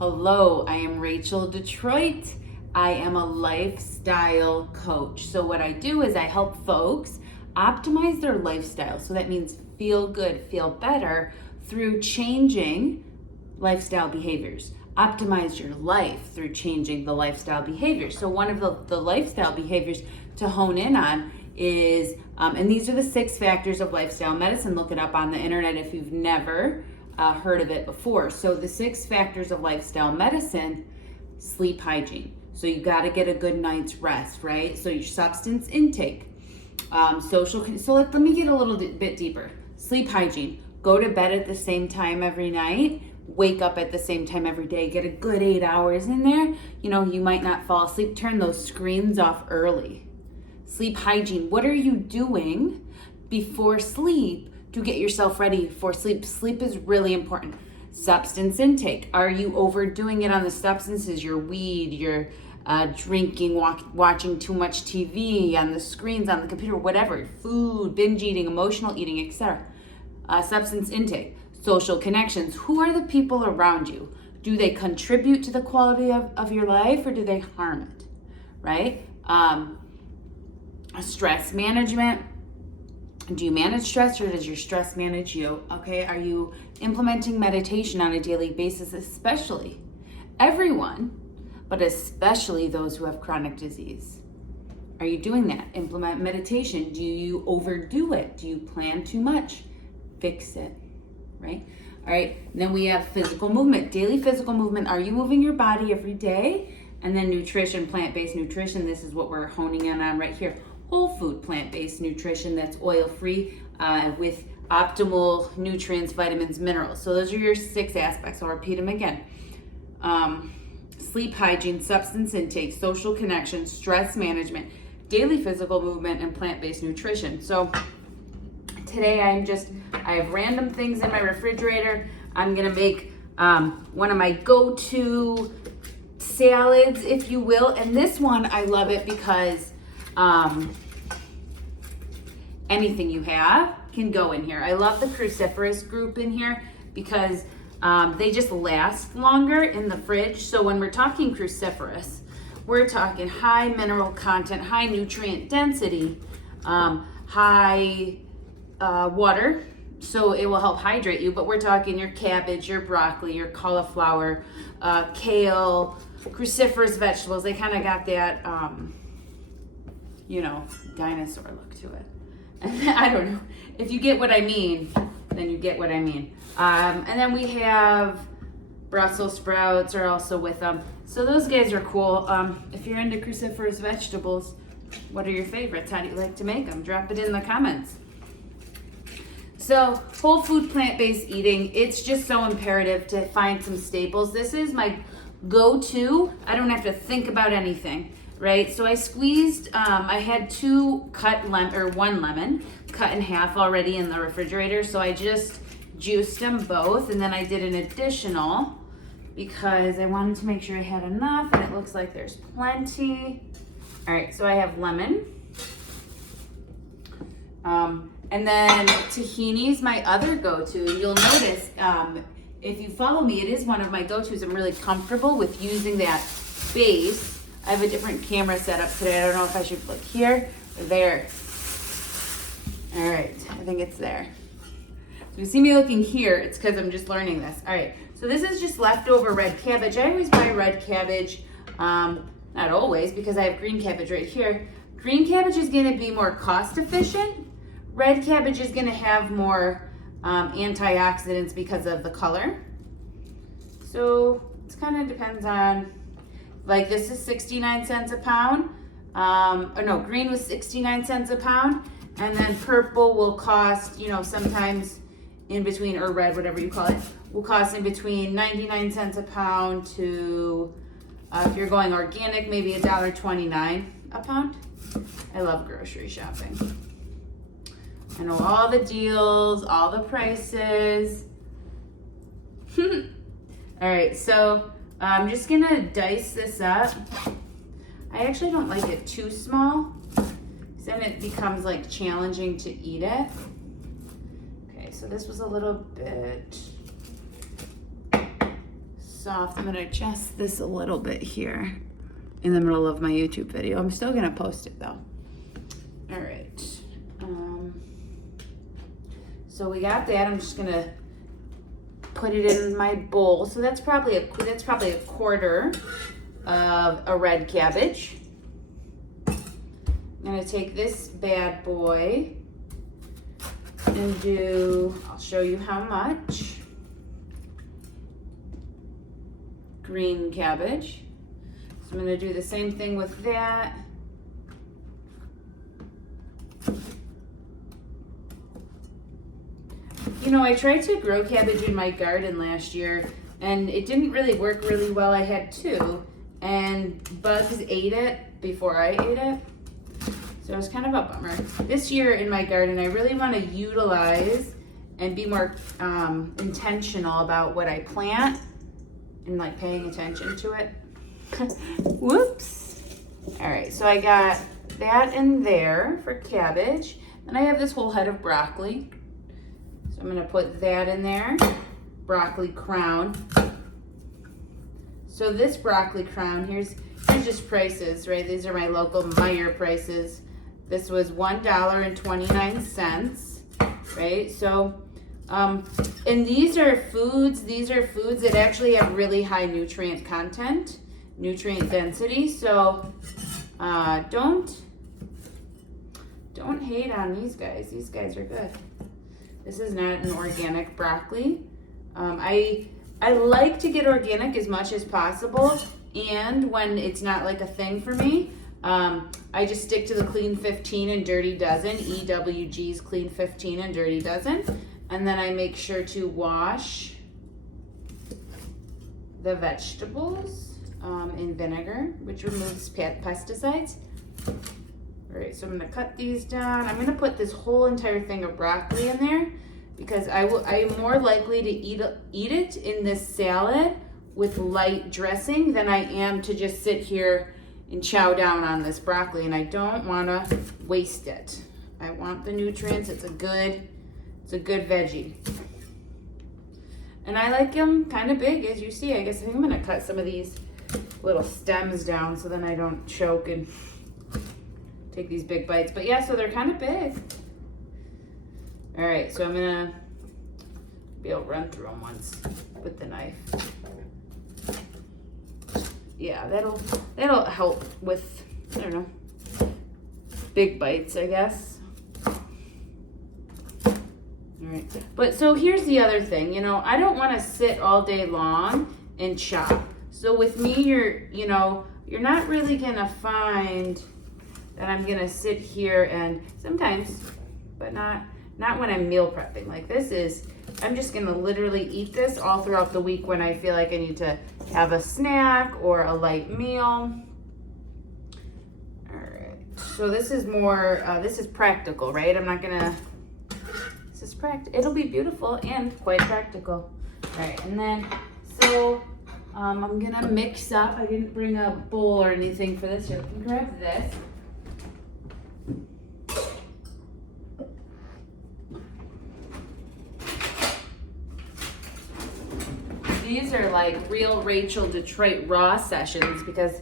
Hello, I am Rachel Detroit. I am a lifestyle coach. So what I do is I help folks optimize their lifestyle. So that means feel good, feel better through changing lifestyle behaviors. Optimize your life through changing the lifestyle behaviors. So one of the lifestyle behaviors to hone in on is, and these are the 6 factors of lifestyle medicine. Look it up on the internet if you've never heard of it before. So the 6 factors of lifestyle medicine: sleep hygiene. So you got to get a good night's rest, right? So your substance intake, so let me get a little bit deeper. Sleep hygiene: go to bed at the same time every night, wake up at the same time every day, get a good 8 hours in there. You might not fall asleep. Turn those screens off early. Sleep hygiene: what are you doing before sleep to get yourself ready for sleep? Sleep is really important. Substance intake: are you overdoing it on the substances? Your weed, your drinking, watching too much TV, on the screens, on the computer, whatever, food, binge eating, emotional eating, etc. Substance intake. Social connections: who are the people around you? Do they contribute to the quality of your life, or do they harm it, right? Stress management: do you manage stress, or does your stress manage you? Okay, are you implementing meditation on a daily basis? Especially everyone, but especially those who have chronic disease. Are you doing that? Implement meditation. Do you overdo it? Do you plan too much? Fix it, right? All right, and then we have physical movement. Daily physical movement: are you moving your body every day? And then nutrition, plant-based nutrition. This is what we're honing in on right here. Whole food, plant-based nutrition that's oil-free with optimal nutrients, vitamins, minerals. So those are your 6 aspects. I'll repeat them again. Sleep hygiene, substance intake, social connections, stress management, daily physical movement, and plant-based nutrition. So today I have random things in my refrigerator. I'm gonna make one of my go-to salads, if you will. And this one, I love it because anything you have can go in here. I love the cruciferous group in here because they just last longer in the fridge. So when we're talking cruciferous, we're talking high mineral content, high nutrient density, high water, so it will help hydrate you. But we're talking your cabbage, your broccoli, your cauliflower, kale, cruciferous vegetables. They kind of got that dinosaur look to it. I don't know. If you get what I mean, then you get what I mean. And then we have Brussels sprouts are also with them. So those guys are cool. If you're into cruciferous vegetables, what are your favorites? How do you like to make them? Drop it in the comments. So whole food, plant-based eating, it's just so imperative to find some staples. This is my go-to. I don't have to think about anything, right? So I squeezed, I had 1 lemon cut in half already in the refrigerator. So I just juiced them both, and then I did an additional because I wanted to make sure I had enough, and it looks like there's plenty. All right, so I have lemon. And then tahini is my other go-to. You'll notice, if you follow me, it is one of my go-tos. I'm really comfortable with using that base. I have a different camera set up today. I don't know if I should look here or there. All right, I think it's there. So you see me looking here, it's because I'm just learning this. All right, so this is just leftover red cabbage. I always buy red cabbage, not always, because I have green cabbage right here. Green cabbage is gonna be more cost efficient. Red cabbage is gonna have more antioxidants because of the color. So it kind of depends on, like this is 69 cents a pound. Green was 69 cents a pound. And then purple will cost, sometimes in between, or red, whatever you call it, will cost in between 99 cents a pound to, if you're going organic, maybe $1.29 a pound. I love grocery shopping. I know all the deals, all the prices. All right, so I'm just gonna dice this up. I actually don't like it too small, because then it becomes like challenging to eat it. Okay, so this was a little bit soft. I'm gonna adjust this a little bit here in the middle of my YouTube video. I'm still gonna post it though. All right. So we got that. I'm just gonna put it in my bowl. So that's probably a quarter of a red cabbage. I'm gonna take this bad boy and I'll show you how much. Green cabbage. So I'm gonna do the same thing with that. You know, I tried to grow cabbage in my garden last year and it didn't really work really well. I had 2 and bugs ate it before I ate it. So it was kind of a bummer. This year in my garden, I really want to utilize and be more intentional about what I plant and like paying attention to it. Whoops. All right, so I got that in there for cabbage. And I have this whole head of broccoli. So I'm gonna put that in there. Broccoli crown. So this broccoli crown, here's just prices, right? These are my local Meijer prices. This was $1.29, right? So, and these are foods that actually have really high nutrient content, nutrient density. So, don't hate on these guys. These guys are good. This is not an organic broccoli. I like to get organic as much as possible, and when it's not like a thing for me, I just stick to the Clean 15 and Dirty Dozen, EWG's Clean 15 and Dirty Dozen, and then I make sure to wash the vegetables in vinegar, which removes pesticides. All right, so I'm gonna cut these down. I'm gonna put this whole entire thing of broccoli in there because I am more likely to eat it in this salad with light dressing than I am to just sit here and chow down on this broccoli, and I don't wanna waste it. I want the nutrients. It's a good veggie. And I like them kind of big, as you see. I guess I think I'm gonna cut some of these little stems down so then I don't choke and take these big bites. But yeah, so they're kind of big. All right, so I'm gonna be able to run through them once with the knife. Yeah, that'll help with, I don't know, big bites, I guess. All right, but so here's the other thing, you know, I don't want to sit all day long and chop. So with me, you're not really gonna find that I'm gonna sit here and sometimes, but not when I'm meal prepping. Like this is, I'm just gonna literally eat this all throughout the week when I feel like I need to have a snack or a light meal. All right, so this is more, this is practical, right? I'm not gonna, this is it'll be beautiful and quite practical. All right, and then, so I'm gonna mix up. I didn't bring a bowl or anything for this. Here, you can grab this. These are like real Rachel Detroit raw sessions because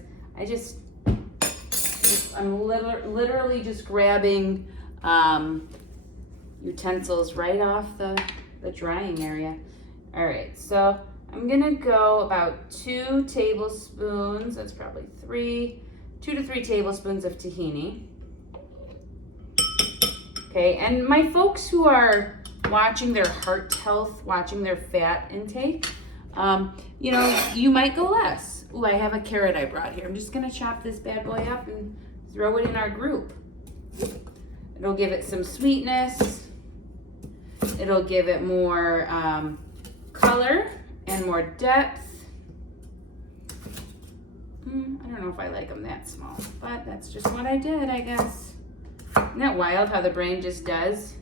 I'm literally just grabbing utensils right off the drying area. All right, so I'm gonna go about 2 tablespoons, that's probably 2 to 3 tablespoons of tahini. Okay, and my folks who are watching their heart health, watching their fat intake, you know, you might go less. Ooh, I have a carrot I brought here. I'm just gonna chop this bad boy up and throw it in our group. It'll give it some sweetness. It'll give it more color and more depth. I don't know if I like them that small, but that's just what I did, I guess. Isn't that wild how the brain just does?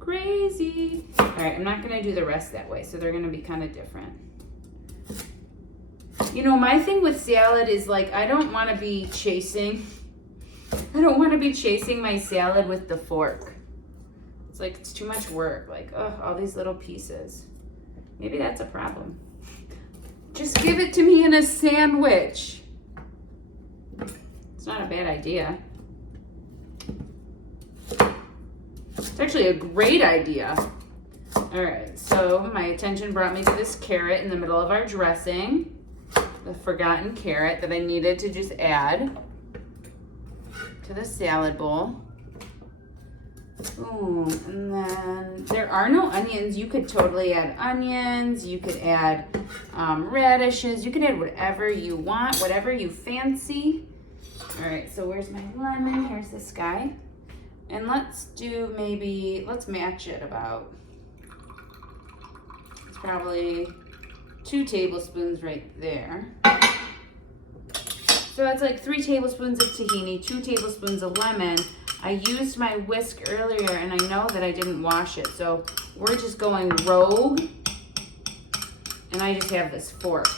Crazy. All right, I'm not gonna do the rest that way, so they're gonna be kind of different. You know, my thing with salad is like, I don't wanna be chasing my salad with the fork. It's like it's too much work. Like, oh, all these little pieces. Maybe that's a problem. Just give it to me in a sandwich. It's not a bad idea. It's actually a great idea. All right, so my attention brought me to this carrot in the middle of our dressing. The forgotten carrot that I needed to just add to the salad bowl. Ooh, and then there are no onions. You could totally add onions. You could add radishes. You can add whatever you want, whatever you fancy. All right, so where's my lemon? Here's this guy. And let's do maybe, let's match it about, it's probably 2 tablespoons right there. So that's like 3 tablespoons of tahini, 2 tablespoons of lemon. I used my whisk earlier and I know that I didn't wash it. So we're just going rogue. And I just have this fork.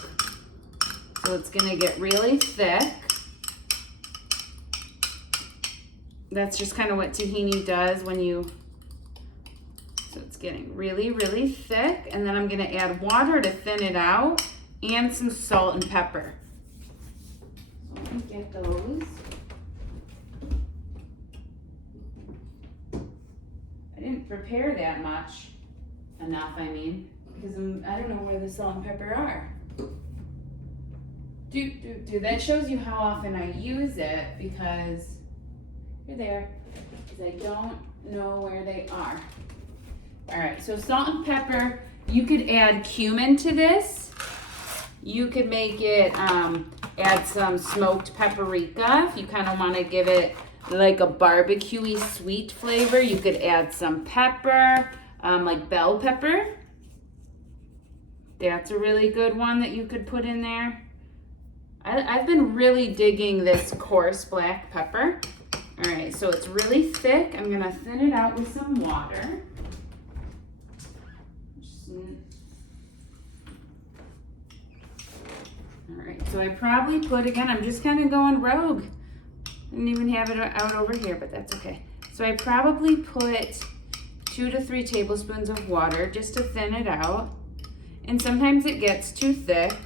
So it's gonna get really thick. That's just kind of what tahini does when you, so it's getting really, really thick. And then I'm gonna add water to thin it out and some salt and pepper. So let me get those. I didn't prepare that much, enough I mean, because I don't know where the salt and pepper are. That shows you how often I use it because you're there, because I don't know where they are. All right, so salt and pepper, you could add cumin to this. You could make it, add some smoked paprika if you kind of want to give it like a barbecue-y sweet flavor. You could add some pepper, like bell pepper. That's a really good one that you could put in there. I've been really digging this coarse black pepper. All right, so it's really thick. I'm gonna thin it out with some water. All right, so I probably put, again, I'm just kind of going rogue. I didn't even have it out over here, but that's okay. So I probably put 2 to 3 tablespoons of water just to thin it out. And sometimes it gets too thick.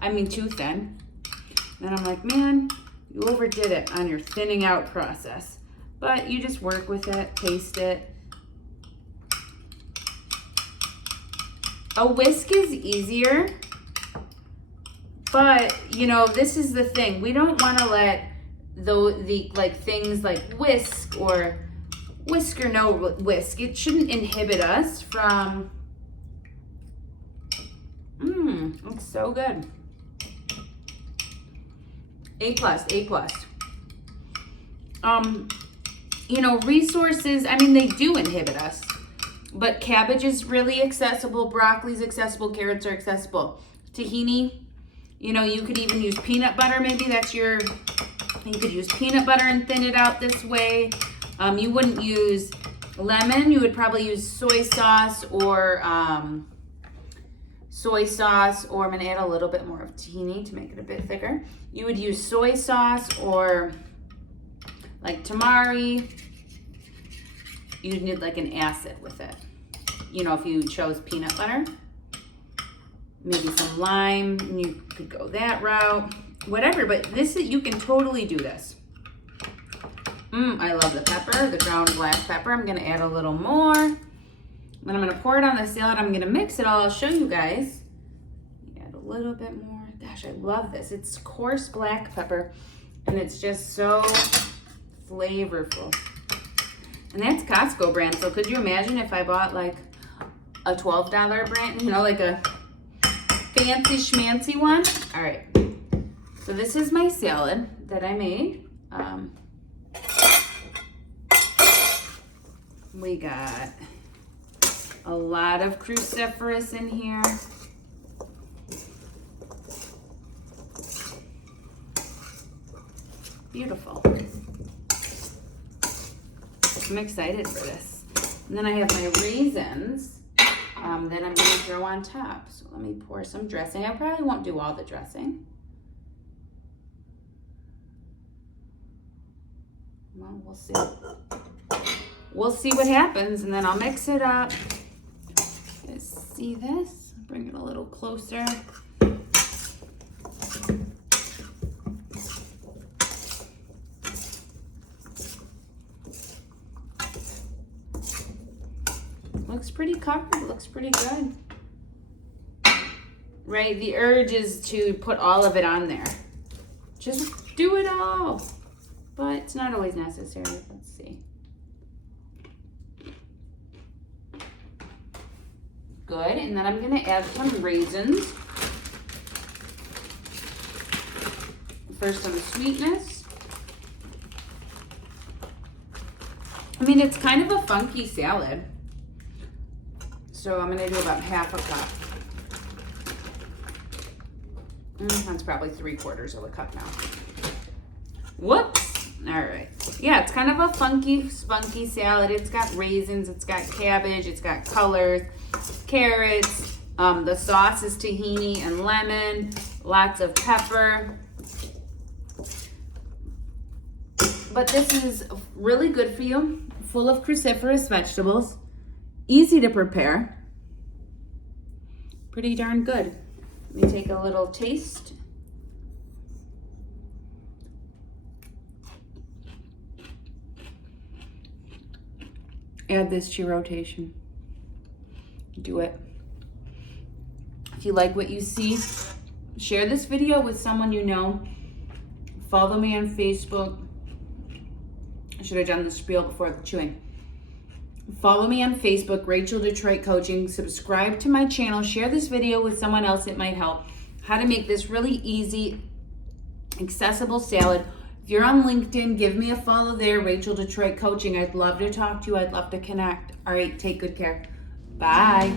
I mean, too thin. Then I'm like, man, you overdid it on your thinning out process. But you just work with it, taste it. A whisk is easier. But, you know, this is the thing. We don't want to let the like things like whisk or no whisk, it shouldn't inhibit us from, it's so good. A+. You know, resources, I mean, they do inhibit us, but cabbage is really accessible, broccoli's accessible, carrots are accessible. Tahini, you know, you could even use peanut butter, maybe that's your, you could use peanut butter and thin it out this way. You wouldn't use lemon, you would probably use soy sauce, or I'm gonna add a little bit more of tahini to make it a bit thicker. You would use soy sauce or like tamari. You'd need like an acid with it. You know, if you chose peanut butter, maybe some lime, and you could go that route, whatever, but this is, you can totally do this. I love the pepper, the ground black pepper. I'm gonna add a little more. Then I'm gonna pour it on the salad. I'm gonna mix it all. I'll show you guys. Add a little bit more. Gosh, I love this. It's coarse black pepper, and it's just so flavorful. And that's Costco brand. So could you imagine if I bought like a $12 brand, you know, like a fancy schmancy one? All right. So this is my salad that I made. We got a lot of cruciferous in here. Beautiful. I'm excited for this. And then I have my raisins that I'm going to throw on top. So let me pour some dressing. I probably won't do all the dressing. Well, we'll see. we'll see what happens, and then I'll mix it up. See this? Bring it a little closer. Looks pretty covered, looks pretty good. Right, the urge is to put all of it on there. Just do it all. But it's not always necessary. Let's see. Good, and then I'm gonna add some raisins for some sweetness. I mean, it's kind of a funky salad. So I'm gonna do about half a cup. That's probably 3/4 of a cup now. Whoops. All right. Yeah, it's kind of a funky, spunky salad. It's got raisins, it's got cabbage, it's got colors, carrots. The sauce is tahini and lemon, lots of pepper. But this is really good for you, full of cruciferous vegetables, easy to prepare, pretty darn good. Let me take a little taste. Add this to your rotation. Do it. If you like what you see, share this video with someone you know. Follow me on Facebook. I should have done the spiel before the chewing. Follow me on Facebook, Rachel Detroit Coaching. Subscribe to my channel. Share this video with someone else it might help. How to make this really easy, accessible salad. If you're on LinkedIn, give me a follow there, Rachel Detroit Coaching. I'd love to talk to you. I'd love to connect. All right, take good care. Bye.